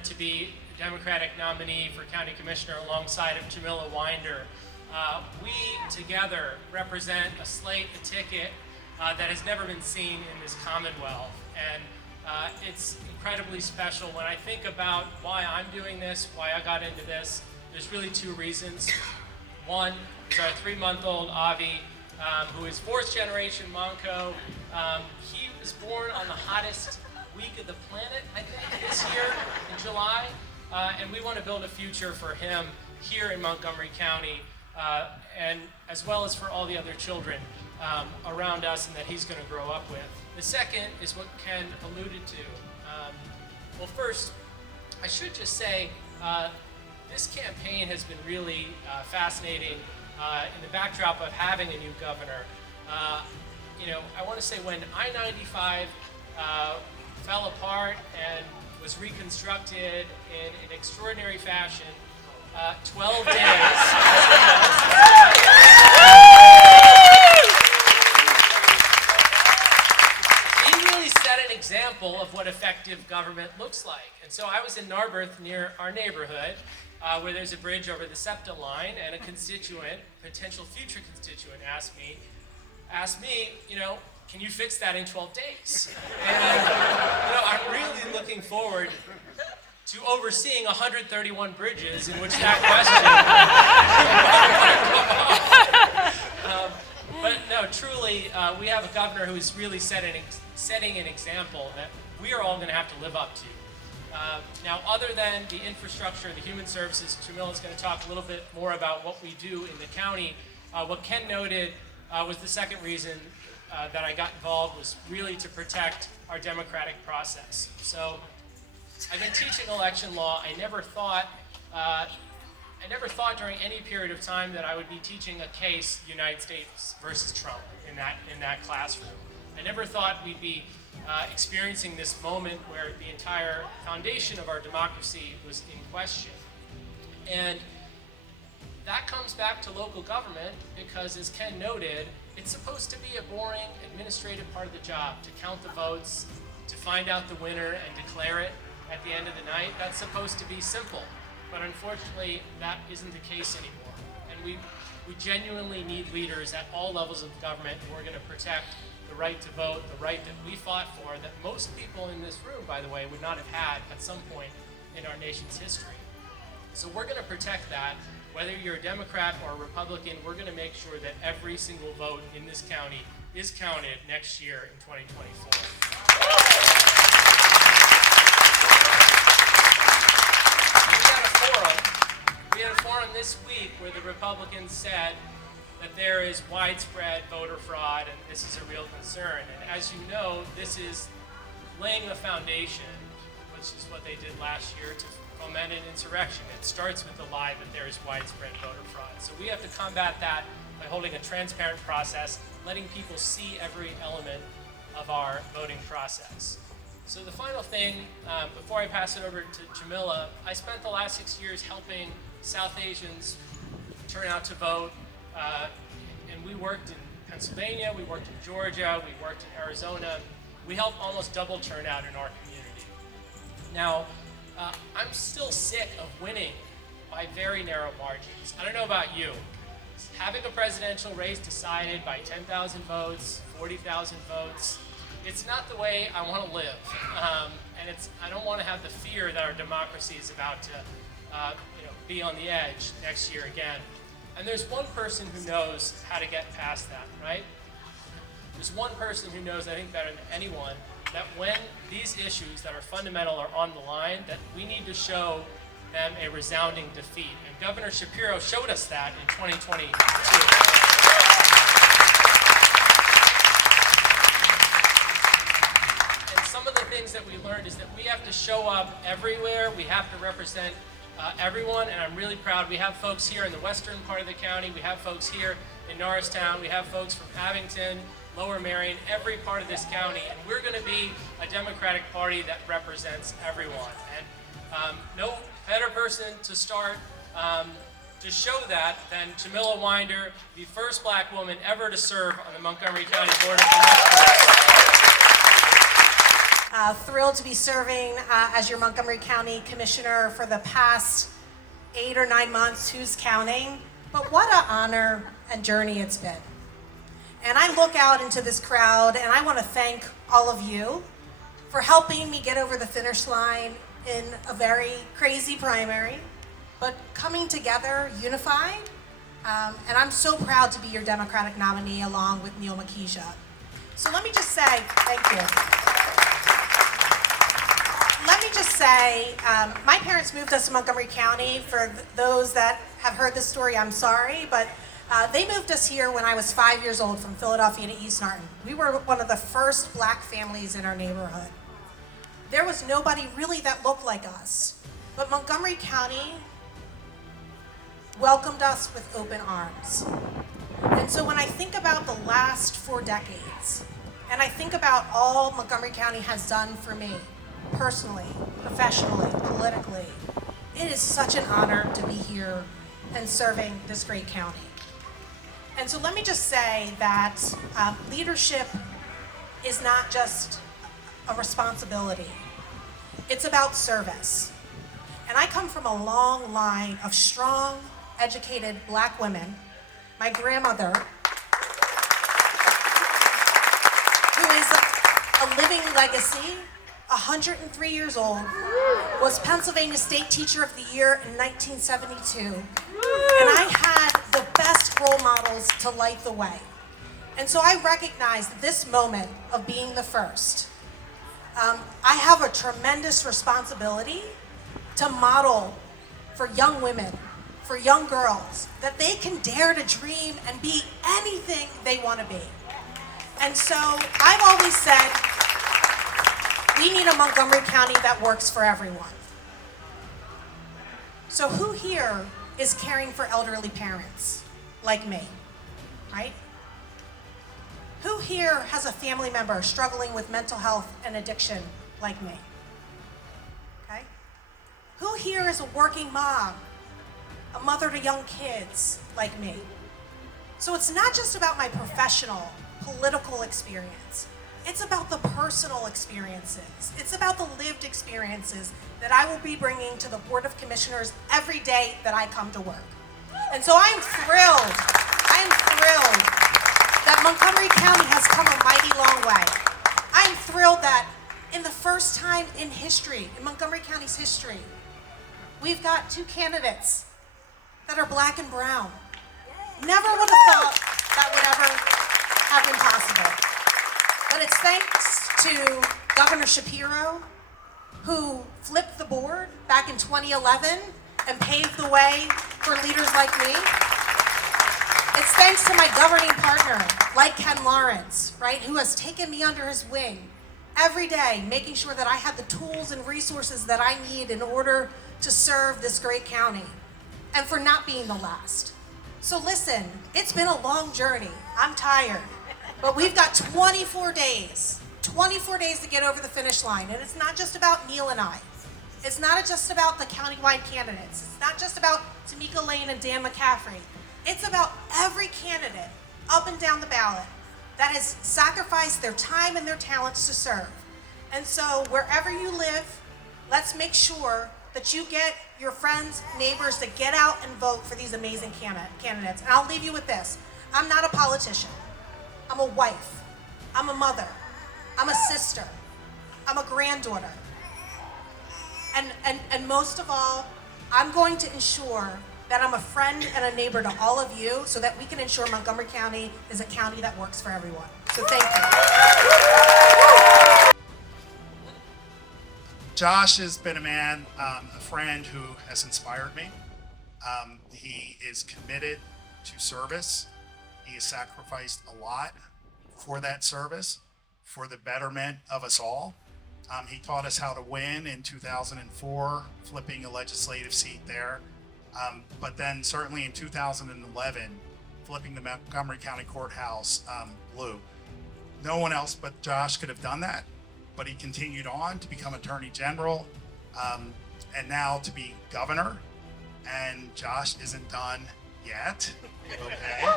honored to be the Democratic nominee for County Commissioner alongside of Jamila Winder. We together represent a slate, a ticket that has never been seen in this Commonwealth. And it's incredibly special. When I think about why I'm doing this, why I got into this, there's really two reasons. One is our 3-month-old Avi, who is 4th generation Monco. He was born on the hottest week of the planet, I think, this year in July. And we want to build a future for him here in Montgomery County, and as well as for all the other children around us and that he's going to grow up with. The second is what Ken alluded to. Well, first, I should just say this campaign has been really fascinating in the backdrop of having a new governor. I want to say when I-95 fell apart and was reconstructed in an extraordinary fashion, 12 days. He really set an example of what effective government looks like. And so I was in Narberth near our neighborhood, where there's a bridge over the SEPTA line, and a constituent, potential future constituent, asked me, can you fix that in 12 days? And I'm really looking forward to overseeing 131 bridges in which that question. But no, truly, we have a governor who is really setting an example that we are all going to have to live up to. Now, other than the infrastructure, the human services, Jamila is going to talk a little bit more about what we do in the county. What Ken noted was the second reason that I got involved was really to protect our democratic process. So I've been teaching election law. I never thought during any period of time that I would be teaching a case, United States versus Trump, in that classroom. I never thought we'd be experiencing this moment where the entire foundation of our democracy was in question. And that comes back to local government because, as Ken noted, it's supposed to be a boring administrative part of the job, to count the votes, to find out the winner and declare it at the end of the night. That's supposed to be simple, but unfortunately that isn't the case anymore. And we genuinely need leaders at all levels of government who are going to protect the right to vote, the right that we fought for, that most people in this room, by the way, would not have had at some point in our nation's history. So we're going to protect that. Whether you're a Democrat or a Republican, we're going to make sure that every single vote in this county is counted next year in 2024. We had a forum this week where the Republicans said that there is widespread voter fraud and this is a real concern. And as you know, this is laying the foundation, which is what they did last year, to foment an insurrection. It starts with the lie that there is widespread voter fraud. So we have to combat that by holding a transparent process, letting people see every element of our voting process. So the final thing, before I pass it over to Jamila, I spent the last 6 years helping South Asians turn out to vote, and we worked in Pennsylvania, we worked in Georgia, we worked in Arizona. We helped almost double turnout in our community. Now, I'm still sick of winning by very narrow margins. I don't know about you. Having a presidential race decided by 10,000 votes, 40,000 votes, it's not the way I want to live. And I don't want to have the fear that our democracy is about to be on the edge next year again. And there's one person who knows how to get past that, right? There's one person who knows, I think better than anyone, that when these issues that are fundamental are on the line, that we need to show them a resounding defeat. And Governor Shapiro showed us that in 2022. And some of the things that we learned is that we have to show up everywhere. We have to represent everyone, and I'm really proud. We have folks here in the western part of the county. We have folks here in Norristown. We have folks from Abington, Lower Marion, every part of this county, and we're going to be a Democratic Party that represents everyone. And no better person to start to show that than Jamila Winder, the first black woman ever to serve on the Montgomery County Board of Commissioners. Thrilled to be serving as your Montgomery County Commissioner for the past 8 or 9 months, who's counting? But what an honor and journey it's been. And I look out into this crowd and I want to thank all of you for helping me get over the finish line in a very crazy primary, but coming together, unified. And I'm so proud to be your Democratic nominee along with Neil Makhija. So let me just say, thank you. Let me just say, my parents moved us to Montgomery County. For those that have heard this story, I'm sorry, but they moved us here when I was 5 years old from Philadelphia to East Norton. We were one of the first black families in our neighborhood. There was nobody really that looked like us, but Montgomery County welcomed us with open arms. And so when I think about the last 4 decades, and I think about all Montgomery County has done for me, personally, professionally, politically, it is such an honor to be here and serving this great county. And so let me just say that leadership is not just a responsibility. It's about service. And I come from a long line of strong, educated black women. My grandmother, who is a living legacy, 103 years old, was Pennsylvania State Teacher of the Year in 1972. And I had the best role models to light the way. And so I recognize this moment of being the first. I have a tremendous responsibility to model for young women, for young girls, that they can dare to dream and be anything they want to be. And so I've always said, we need a Montgomery County that works for everyone. So who here is caring for elderly parents like me, right? Who here has a family member struggling with mental health and addiction like me? Okay? Who here is a working mom, a mother to young kids like me? So it's not just about my professional, political experience. It's about the personal experiences. It's about the lived experiences that I will be bringing to the Board of Commissioners every day that I come to work. And so I am thrilled that Montgomery County has come a mighty long way. I am thrilled that in the first time in history, in Montgomery County's history, we've got 2 candidates that are black and brown. Never would have thought that would ever have been possible. But it's thanks to Governor Shapiro, who flipped the board back in 2011 and paved the way for leaders like me. It's thanks to my governing partner, like Ken Lawrence, right, who has taken me under his wing every day, making sure that I have the tools and resources that I need in order to serve this great county, and for not being the last. So listen, it's been a long journey. I'm tired, but we've got 24 days to get over the finish line. And it's not just about Neil and I. It's not just about the countywide candidates. It's not just about Tamika Lane and Dan McCaffrey. It's about every candidate up and down the ballot that has sacrificed their time and their talents to serve. And so wherever you live, let's make sure that you get your friends, neighbors to get out and vote for these amazing candidates. And I'll leave you with this. I'm not a politician. I'm a wife. I'm a mother. I'm a sister. I'm a granddaughter. And most of all, I'm going to ensure that I'm a friend and a neighbor to all of you so that we can ensure Montgomery County is a county that works for everyone. So thank you. Josh has been a man, a friend who has inspired me. He is committed to service. He has sacrificed a lot for that service, for the betterment of us all. He taught us how to win in 2004, flipping a legislative seat there. But then certainly in 2011, flipping the Montgomery County Courthouse blue. No one else but Josh could have done that, but he continued on to become Attorney General and now to be governor. And Josh isn't done yet, okay?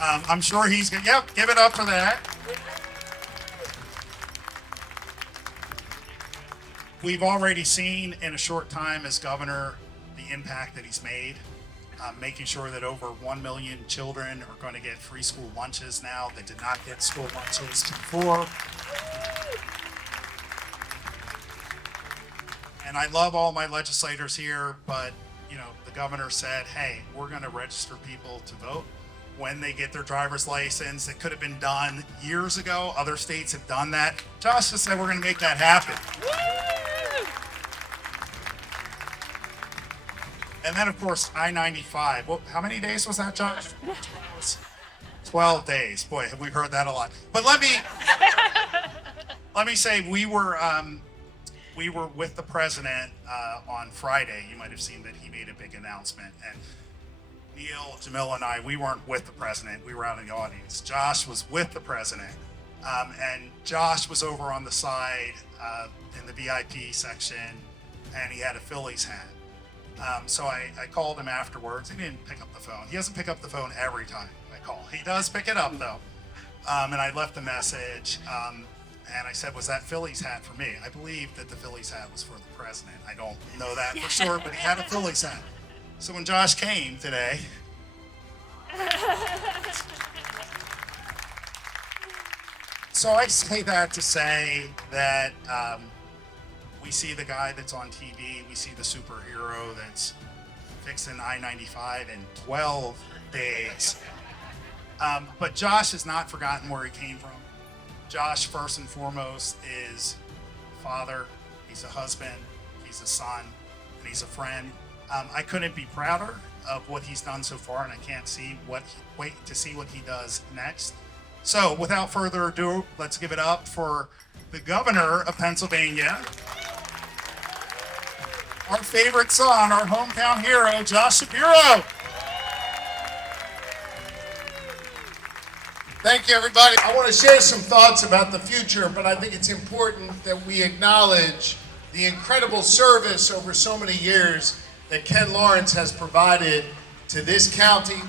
I'm sure he's gonna, yep, give it up for that. we've already seen in a short time as governor the impact that he's made, making sure that over 1 million children are going to get free school lunches now that did not get school lunches before. And I love all my legislators here, but the governor said, hey, we're going to register people to vote when they get their driver's license. It could have been done years ago. Other states have done that. Josh just said we're going to make that happen. And then, of course, I-95. Well, how many days was that, Josh? 12 days. Boy, have we heard that a lot. But let me say, we were with the president on Friday. You might have seen that he made a big announcement. And Neil, Jamila, and I, we weren't with the president. We were out in the audience. Josh was with the president. And Josh was over on the side in the VIP section, and he had a Phillies hat. So I called him afterwards. He didn't pick up the phone. He doesn't pick up the phone every time I call. He does pick it up, though. And I left a message. And I said, was that Phillies hat for me? I believe that the Phillies hat was for the president. I don't know that for sure, but he had a Phillies hat. So when Josh came today, so I say that to say that we see the guy that's on TV, we see the superhero that's fixing I-95 in 12 days. But Josh has not forgotten where he came from. Josh, first and foremost, is a father, he's a husband, he's a son, and he's a friend. I couldn't be prouder of what he's done so far, and I can't wait to see what he does next. So, without further ado, let's give it up for the governor of Pennsylvania, our favorite son, our hometown hero, Josh Shapiro. Thank you, everybody. I want to share some thoughts about the future, but I think it's important that we acknowledge the incredible service over so many years that Ken Lawrence has provided to this county,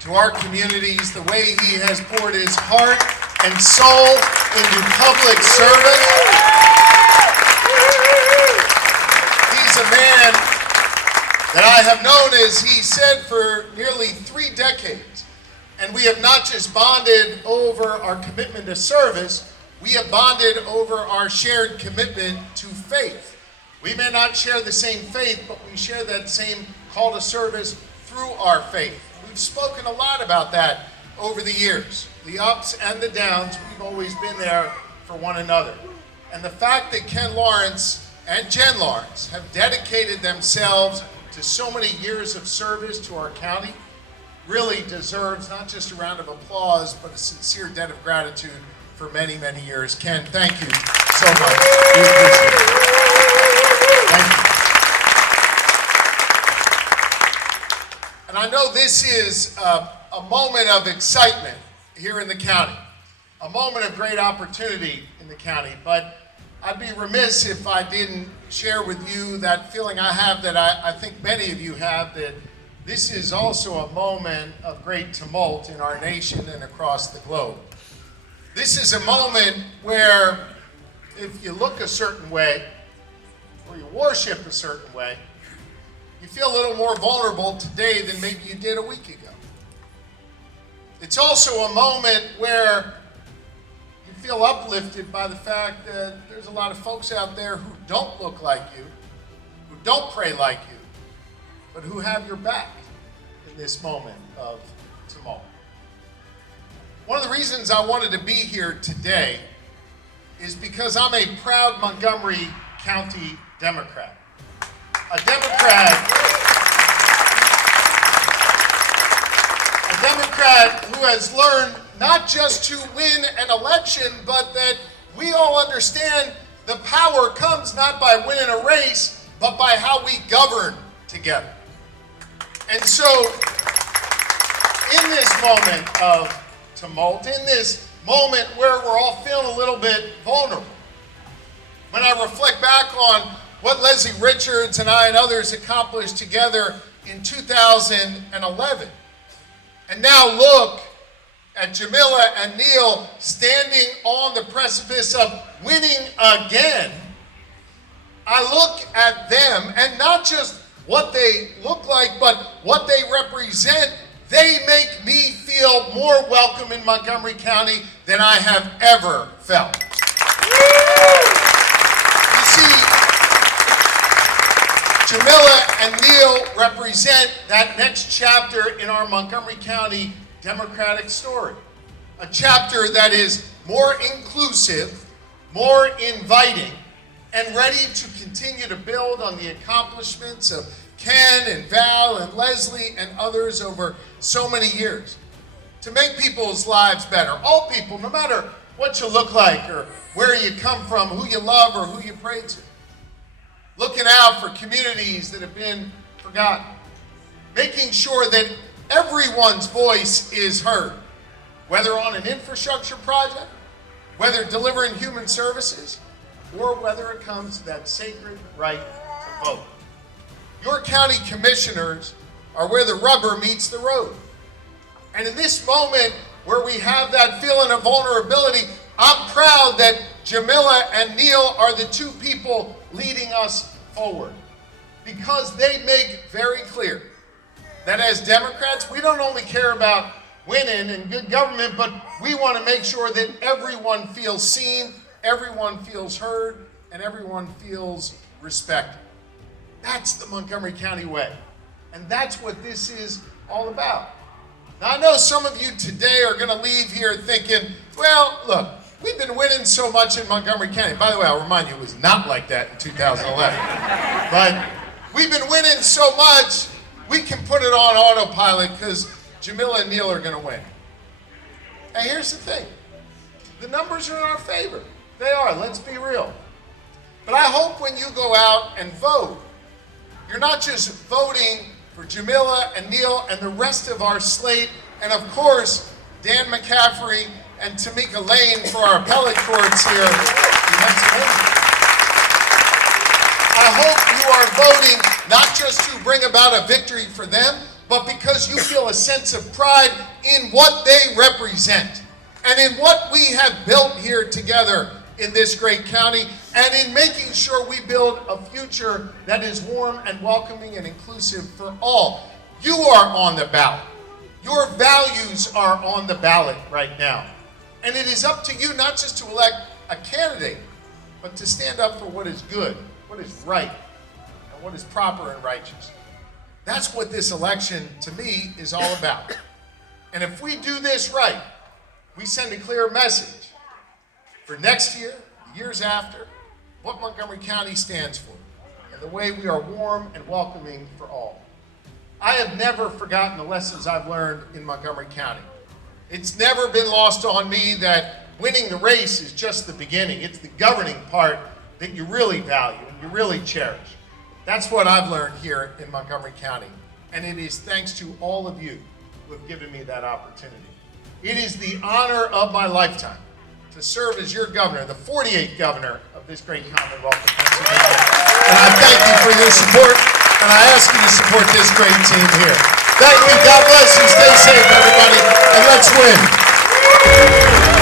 to our communities, the way he has poured his heart and soul into public service. He's a man that I have known, as he said, for nearly 3 decades. And we have not just bonded over our commitment to service, we have bonded over our shared commitment to faith. We may not share the same faith, but we share that same call to service through our faith. We've spoken a lot about that over the years. The ups and the downs, we've always been there for one another. And the fact that Ken Lawrence and Jen Lawrence have dedicated themselves to so many years of service to our county really deserves not just a round of applause, but a sincere debt of gratitude for many, many years. Ken, thank you so much. We appreciate it. Thank you. And I know this is a moment of excitement here in the county, a moment of great opportunity in the county, but I'd be remiss if I didn't share with you that feeling I have, that I think many of you have, that this is also a moment of great tumult in our nation and across the globe. This is a moment where if you look a certain way, or you worship a certain way, you feel a little more vulnerable today than maybe you did a week ago. It's also a moment where you feel uplifted by the fact that there's a lot of folks out there who don't look like you, who don't pray like you, but who have your back in this moment of tumult. One of the reasons I wanted to be here today is because I'm a proud Montgomery County Democrat. A Democrat who has learned not just to win an election, but that we all understand the power comes not by winning a race, but by how we govern together. And so, in this moment of tumult, in this moment where we're all feeling a little bit vulnerable, when I reflect back on what Leslie Richards and I and others accomplished together in 2011, and now look at Jamila and Neil standing on the precipice of winning again, I look at them, and not just what they look like, but what they represent. They make me feel more welcome in Montgomery County than I have ever felt. You see, Jamila and Neil represent that next chapter in our Montgomery County Democratic story. A chapter that is more inclusive, more inviting, and ready to continue to build on the accomplishments of Ken and Val and Leslie and others over so many years. To make people's lives better. All people, no matter what you look like or where you come from, who you love or who you pray to. Looking out for communities that have been forgotten. Making sure that everyone's voice is heard. Whether on an infrastructure project, whether delivering human services, or whether it comes to that sacred right to vote. Your county commissioners are where the rubber meets the road. And in this moment where we have that feeling of vulnerability, I'm proud that Jamila and Neil are the two people leading us forward. Because they make very clear that as Democrats, we don't only care about winning and good government, but we want to make sure that everyone feels seen, everyone feels heard, and everyone feels respected. That's the Montgomery County way. And that's what this is all about. Now, I know some of you today are going to leave here thinking, well, look, we've been winning so much in Montgomery County. By the way, I'll remind you, it was not like that in 2011. But we've been winning so much, we can put it on autopilot because Jamila and Neil are going to win. And here's the thing. The numbers are in our favor. They are, let's be real. But I hope when you go out and vote, you're not just voting for Jamila and Neil and the rest of our slate, and of course, Dan McCaffrey and Tamika Lane for our appellate courts here in Pennsylvania. I hope you are voting not just to bring about a victory for them, but because you feel a sense of pride in what they represent and in what we have built here together in this great county, and in making sure we build a future that is warm and welcoming and inclusive for all. You are on the ballot. Your values are on the ballot right now. And it is up to you not just to elect a candidate, but to stand up for what is good, what is right, and what is proper and righteous. That's what this election, to me, is all about. And if we do this right, we send a clear message for next year, the years after, what Montgomery County stands for, and the way we are warm and welcoming for all. I have never forgotten the lessons I've learned in Montgomery County. It's never been lost on me that winning the race is just the beginning. It's the governing part that you really value and you really cherish. That's what I've learned here in Montgomery County, and it is thanks to all of you who have given me that opportunity. It is the honor of my lifetime to serve as your governor, the 48th governor of this great Commonwealth of Pennsylvania. And I thank you for your support, and I ask you to support this great team here. Thank you. God bless you. Stay safe, everybody, and let's win.